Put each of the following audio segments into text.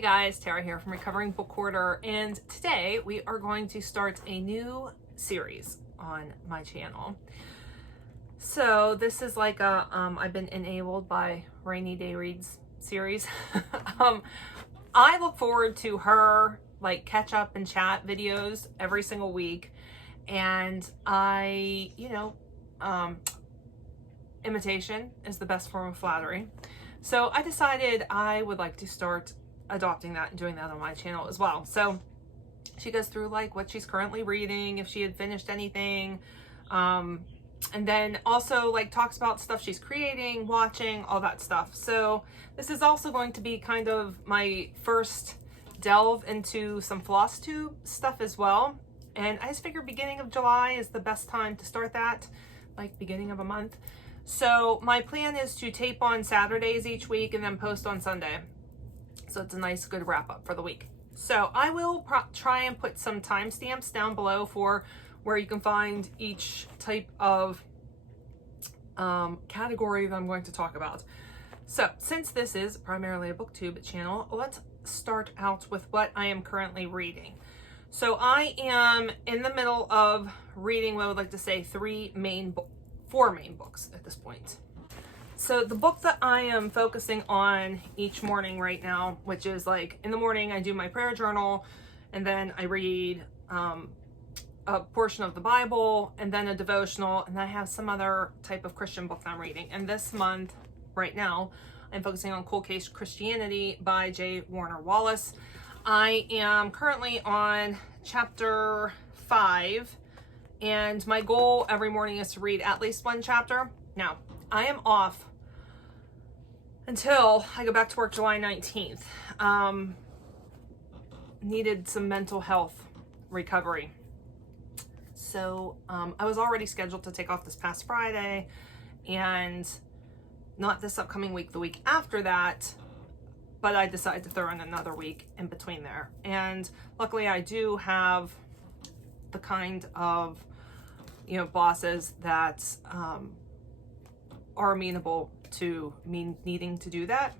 Hey guys, Tara here from Recovering Book Hoarder, and today we are going to start a new series on my channel. So this is like a I've been enabled by Rainy Day Reads series. I look forward to her like catch up and chat videos every single week, and imitation is the best form of flattery. So I decided I would like to start adopting that and doing that on my channel as well. So she goes through like what she's currently reading, if she had finished anything, and then also like talks about stuff she's creating, watching, all that stuff. So this is also going to be kind of my first delve into some floss tube stuff as well. And I just figured beginning of July is the best time to start that, like beginning of a month. So my plan is to tape on Saturdays each week and then post on Sunday. So it's a nice good wrap up for the week. So I will try and put some timestamps down below for where you can find each type of category that I'm going to talk about. So since this is primarily a booktube channel, let's start out with what I am currently reading. So I am in the middle of reading what I would like to say four main books at this point. So the book that I am focusing on each morning right now, which is like in the morning I do my prayer journal, and then I read a portion of the Bible, and then a devotional, and I have some other type of Christian book that I'm reading. And this month, right now, I'm focusing on Cold Case Christianity by J. Warner Wallace. I am currently on chapter 5, and my goal every morning is to read at least one chapter. Now, I am off until I go back to work July 19th. Needed some mental health recovery. So I was already scheduled to take off this past Friday, and not this upcoming week, the week after that, but I decided to throw in another week in between there. And luckily I do have the kind of, bosses that are amenable to me needing to do that.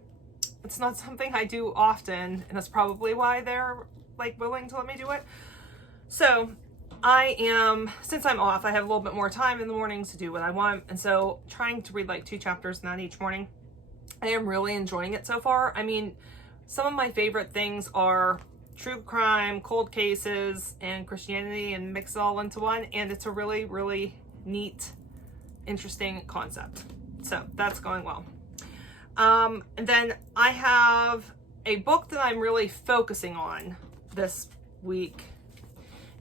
It's not something I do often, and that's probably why they're like willing to let me do it. So since I'm off, I have a little bit more time in the mornings to do what I want, and so trying to read like 2 chapters, not each morning. I am really enjoying it so far. I mean, some of my favorite things are true crime, cold cases, and Christianity, and mix it all into one, and it's a really, really neat, interesting concept. So that's going well. And then I have a book that I'm really focusing on this week,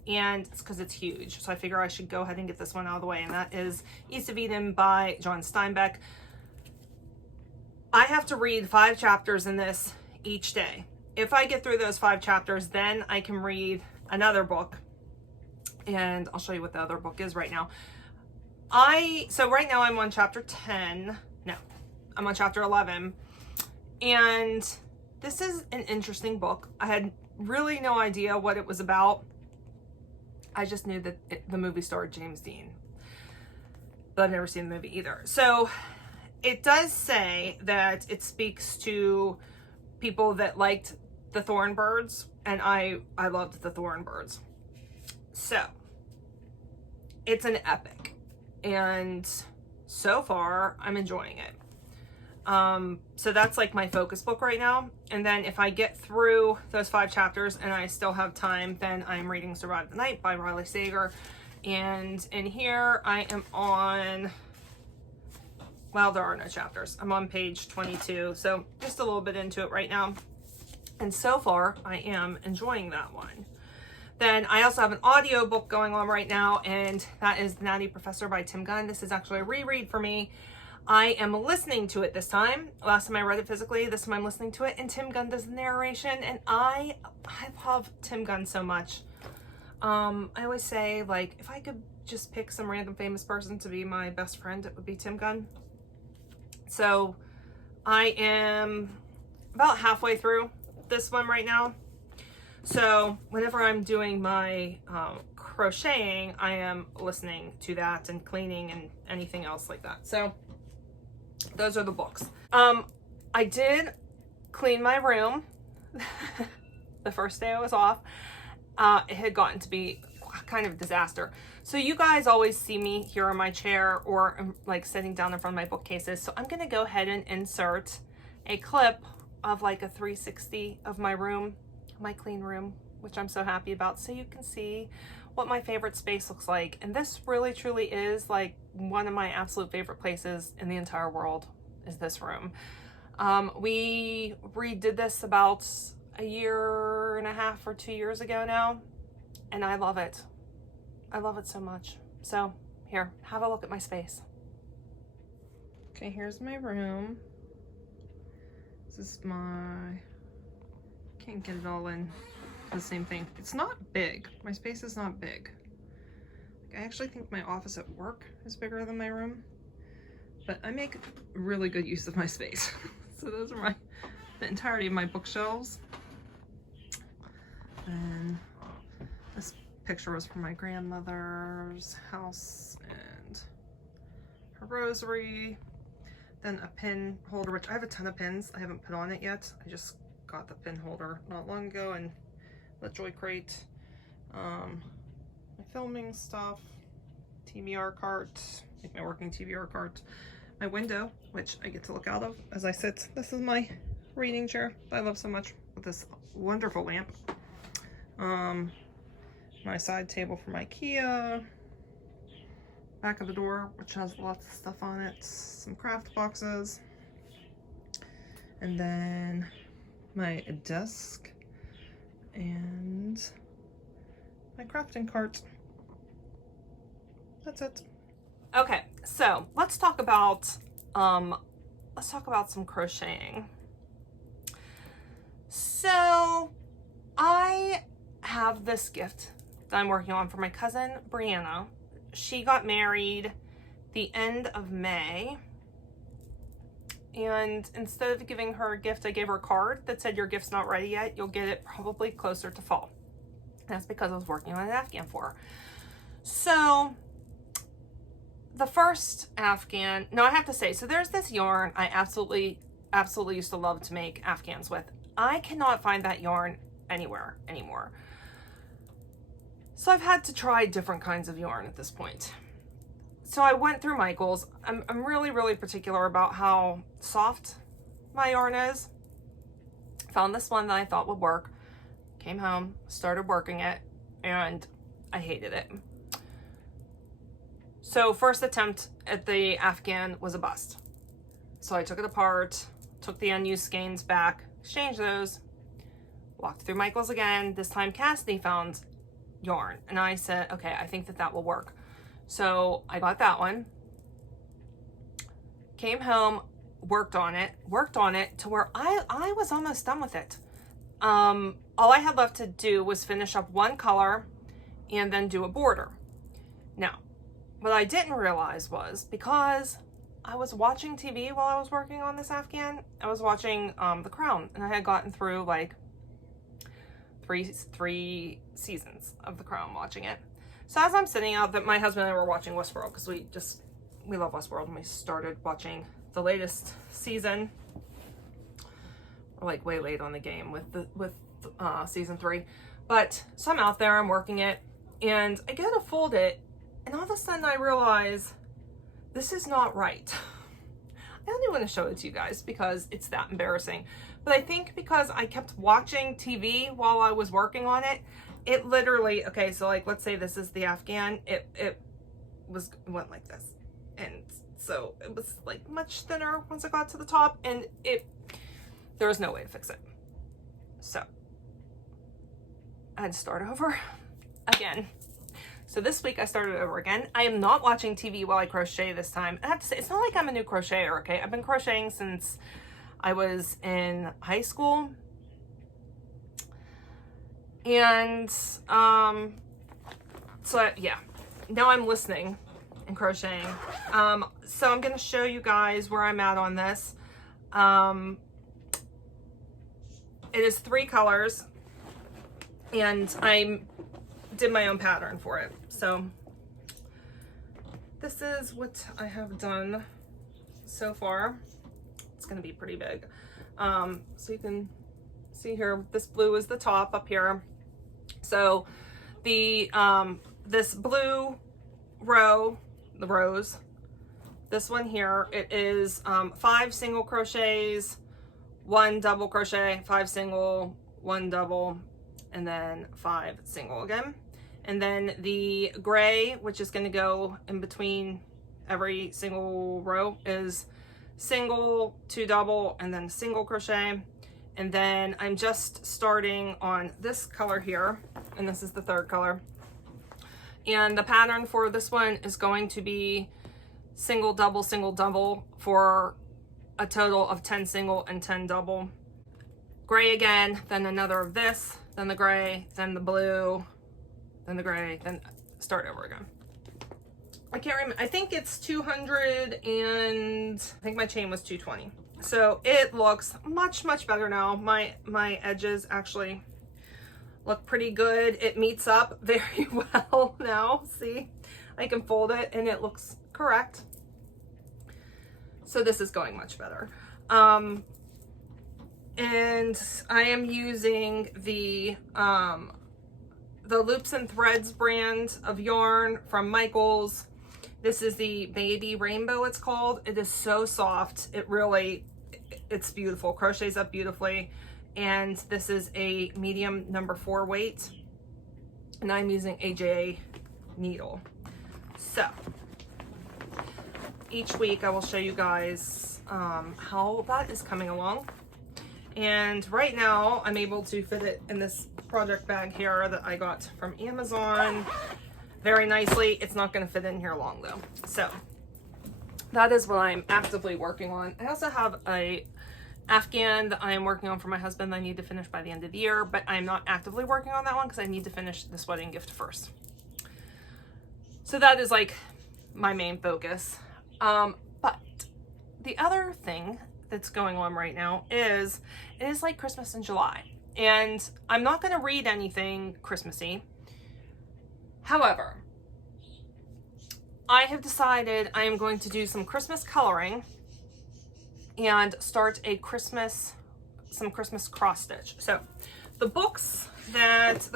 and it's because it's huge, so I figure I should go ahead and get this one out of the way, and that is East of Eden by John Steinbeck. I have to read 5 chapters in this each day. If I get through those 5 chapters, then I can read another book, and I'll show you what the other book is right now. So right now I'm on chapter 10. No, I'm on chapter 11, and this is an interesting book. I had really no idea what it was about. I just knew that the movie starred James Dean, but I've never seen the movie either. So it does say that it speaks to people that liked the Thornbirds, and I loved the Thornbirds. So it's an epic, and so far I'm enjoying it. So that's like my focus book right now. And then if I get through those 5 chapters and I still have time, then I'm reading Survive the Night by Riley Sager. And in here I am on, well, there are no chapters. I'm on page 22, so just a little bit into it right now. And so far I am enjoying that one. Then I also have an audio book going on right now, and that is The Natty Professor by Tim Gunn. This is actually a reread for me. I am listening to it this time. Last time I read it physically, this time I'm listening to it, and Tim Gunn does the narration, and I love Tim Gunn so much. I always say, like, if I could just pick some random famous person to be my best friend, it would be Tim Gunn. So I am about halfway through this one right now. So whenever I'm doing my crocheting, I am listening to that and cleaning and anything else like that. So those are the books. I did clean my room the first day I was off, it had gotten to be kind of a disaster. So you guys always see me here in my chair or like sitting down in front of my bookcases. So I'm gonna go ahead and insert a clip of like a 360 of my room, my clean room, which I'm so happy about, so you can see what my favorite space looks like. And this really truly is like one of my absolute favorite places in the entire world, is this room. We redid this about a year and a half or 2 years ago now, and I love it. I love it so much. So here, have a look at my space. Okay, here's my room. This is my, can't get it all in the same thing. It's not big. My space is not big. I actually think my office at work is bigger than my room, but I make really good use of my space. So those are the entirety of my bookshelves. And this picture was from my grandmother's house and her rosary. Then a pin holder, which I have a ton of pins. I haven't put on it yet. I just got the pin holder not long ago, and the joy crate, my filming stuff, TBR cart, like my working TBR cart, my window, which I get to look out of as I sit. This is my reading chair that I love so much, with this wonderful lamp. My side table from IKEA, back of the door, which has lots of stuff on it, some craft boxes, and then my desk and my crafting cart. That's it. Okay, so let's talk about some crocheting. So I have this gift that I'm working on for my cousin Brianna. She got married the end of May, and instead of giving her a gift, I gave her a card that said, your gift's not ready yet, you'll get it probably closer to fall. And that's because I was working on an Afghan for her. So the first Afghan, no, I have to say, so there's this yarn I absolutely used to love to make Afghans with. I cannot find that yarn anywhere anymore. So I've had to try different kinds of yarn at this point. So I went through Michael's. I'm really particular about how soft my yarn is. Found this one that I thought would work. Came home, started working it, and I hated it. So first attempt at the Afghan was a bust. So I took it apart, took the unused skeins back, exchanged those, walked through Michael's again. This time Cassidy found yarn, and I said, okay, I think that will work. So I got that one, came home, worked on it to where I was almost done with it. All I had left to do was finish up one color and then do a border. Now, what I didn't realize was, because I was watching TV while I was working on this Afghan, I was watching The Crown, and I had gotten through like three seasons of The Crown watching it. So as I'm sitting out, that my husband and I were watching Westworld, because we love Westworld, and we started watching the latest season. We're like way late on the game with season 3. But so I'm out there, I'm working it, and I go to fold it, and all of a sudden I realize this is not right. I don't even want to show it to you guys because it's that embarrassing. But I think because I kept watching TV while I was working on it, it literally, okay, so like, let's say this is the Afghan, it went like this. And so it was like much thinner once I got to the top, and there was no way to fix it. So I had to start over again. So this week I started over again. I am not watching TV while I crochet this time. I have to say, it's not like I'm a new crocheter, okay? I've been crocheting since I was in high school. And so yeah, now I'm listening and crocheting. So I'm gonna show you guys where I'm at on this. It is 3 colors, and I did my own pattern for it. So this is what I have done so far. It's gonna be pretty big. So you can See here, this blue is the top up here. So the this blue row, the rows, this one here, it is 5 single crochets, 1 double crochet, 5 single, 1 double, and then 5 single again. And then the gray, which is going to go in between every single row, is single, 2 double, and then single crochet. And then I'm just starting on this color here, and this is the 3rd color. And the pattern for this one is going to be single, double for a total of 10 single and 10 double. Gray again, then another of this, then the gray, then the blue, then the gray, then start over again. I can't remember, I think it's 200 and I think my chain was 220. So it looks much better now. My edges actually look pretty good. It meets up very well now. See, I can fold it and it looks correct. So this is going much better. And I am using the Loops and Threads brand of yarn from Michaels. This is the Baby Rainbow, it's called. It is so soft. It's beautiful. Crochets up beautifully. And this is a medium number 4 weight. And I'm using a J needle. So each week I will show you guys how that is coming along. And right now I'm able to fit it in this project bag here that I got from Amazon very nicely. It's not going to fit in here long though. So that is what I'm actively working on. I also have a Afghan that I am working on for my husband that I need to finish by the end of the year, but I'm not actively working on that one because I need to finish this wedding gift first. So that is like my main focus. But the other thing that's going on right now is it is like Christmas in July, and I'm not going to read anything Christmassy. However, I have decided I am going to do some Christmas coloring and start some Christmas cross stitch. So the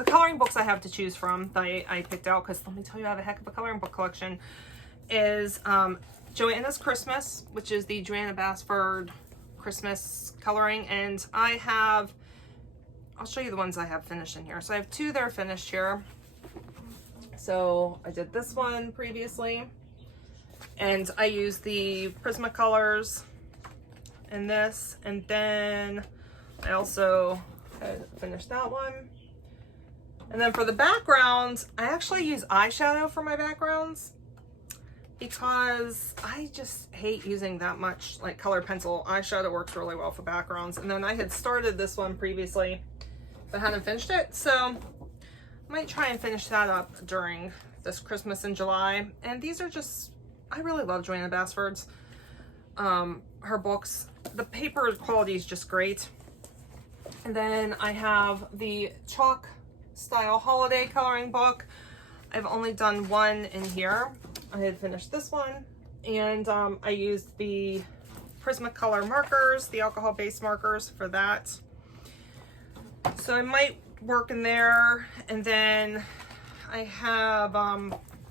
coloring books I have to choose from that I picked out, because let me tell you, I have a heck of a coloring book collection, is Joanna's Christmas, which is the Joanna Basford Christmas coloring. And I'll show you the ones I have finished in here. So I have 2 that are finished here. So I did this one previously, and I used the Prismacolors in this, and then I also had finished that one. And then for the background, I actually use eyeshadow for my backgrounds because I just hate using that much like colored pencil. Eyeshadow works really well for backgrounds. And then I had started this one previously but hadn't finished it, so I might try and finish that up during this Christmas in July. And these are just, I really love Joanna Basford's her books. The paper quality is just great. And then I have the chalk style holiday coloring book. I've only done one in here. I had finished this one, and I used the Prismacolor markers, the alcohol based markers for that. So I might work in there. And then I have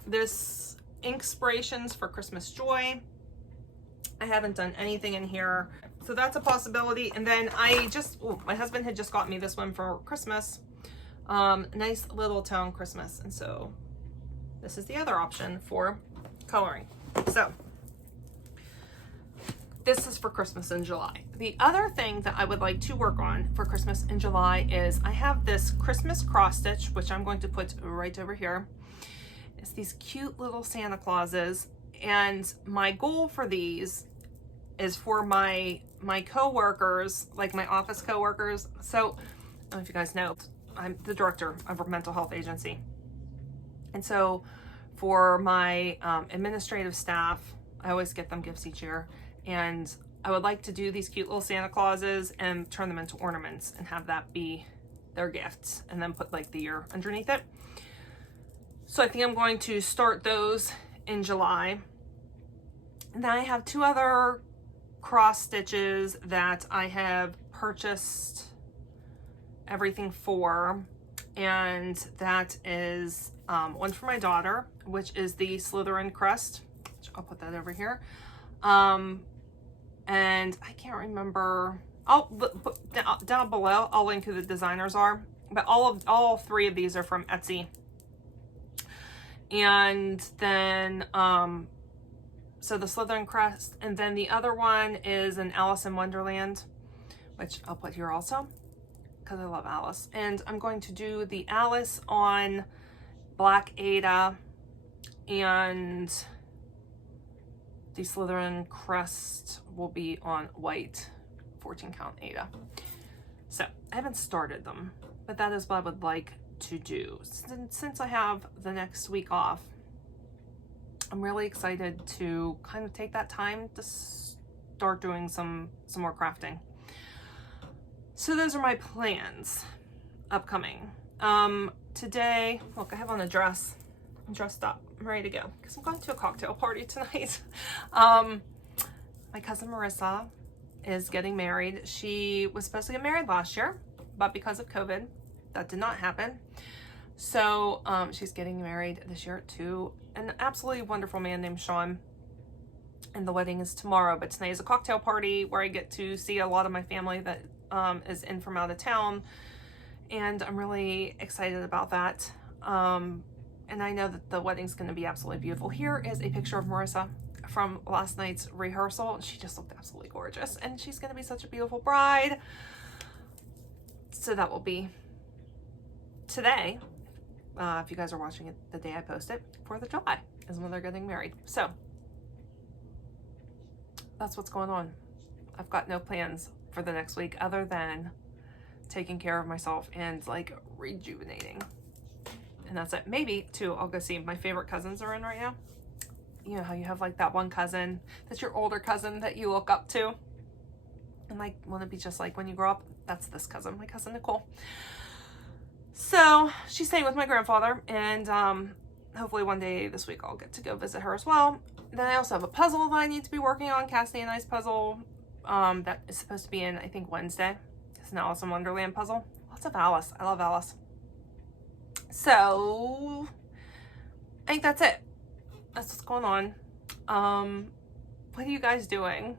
this Inkspirations for Christmas Joy. I haven't done anything in here, so that's a possibility. And then my husband had just got me this one for Christmas, nice little town Christmas, and so this is the other option for coloring. So this is for Christmas in July. The other thing that I would like to work on for Christmas in July is I have this Christmas cross stitch, which I'm going to put right over here. It's these cute little Santa Clauses, and my goal for these is for my co-workers, like my office co-workers. So I don't know if you guys know, I'm the director of a mental health agency. And so for my administrative staff, I always get them gifts each year. And I would like to do these cute little Santa Clauses and turn them into ornaments and have that be their gifts, and then put like the year underneath it. So I think I'm going to start those in July. And then I have 2 other cross stitches that I have purchased everything for, and that is one for my daughter, which is the Slytherin crest, which I'll put that over here. And I can't remember, down below I'll link who the designers are, but all three of these are from Etsy. And then so the Slytherin crest, and then the other one is an Alice in Wonderland, which I'll put here also because I love Alice. And I'm going to do the Alice on black Ada, and the Slytherin crest will be on white 14 count Ada. So I haven't started them, but that is what I would like to do. Since I have the next week off, I'm really excited to kind of take that time to start doing some more crafting. So those are my plans upcoming. Today, look, I have on a dress. I'm dressed up. I'm ready to go because I'm going to a cocktail party tonight. My cousin Marissa is getting married. She was supposed to get married last year, but because of COVID, that did not happen. So she's getting married this year to an absolutely wonderful man named Sean. And the wedding is tomorrow, but tonight is a cocktail party where I get to see a lot of my family that is in from out of town. And I'm really excited about that. And I know that the wedding's going to be absolutely beautiful. Here is a picture of Marissa from last night's rehearsal. She just looked absolutely gorgeous, and she's going to be such a beautiful bride. So that will be today. If you guys are watching it the day I post it, 4th of July is when they're getting married. So that's what's going on. I've got no plans for the next week other than taking care of myself and like rejuvenating. And that's it. Maybe too, I'll go see my favorite cousins are in right now. You know how you have like that one cousin that's your older cousin that you look up to and like want to be just like when you grow up. That's this cousin, my cousin Nicole. So she's staying with my grandfather, and hopefully one day this week I'll get to go visit her as well. Then I also have a puzzle that I need to be working on, Cassidy and I's puzzle, that is supposed to be in, I think, Wednesday. It's an Alice in Wonderland puzzle. Lots of Alice. I love Alice. So I think that's it. That's what's going on. What are you guys doing?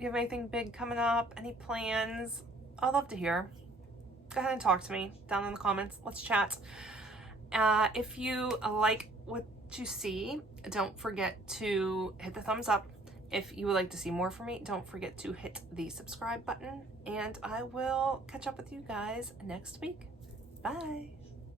You have anything big coming up? Any plans? I'd love to hear. Go ahead and talk to me down in the comments. Let's chat. If you like what you see, don't forget to hit the thumbs up. If you would like to see more from me, don't forget to hit the subscribe button, and I will catch up with you guys next week. Bye.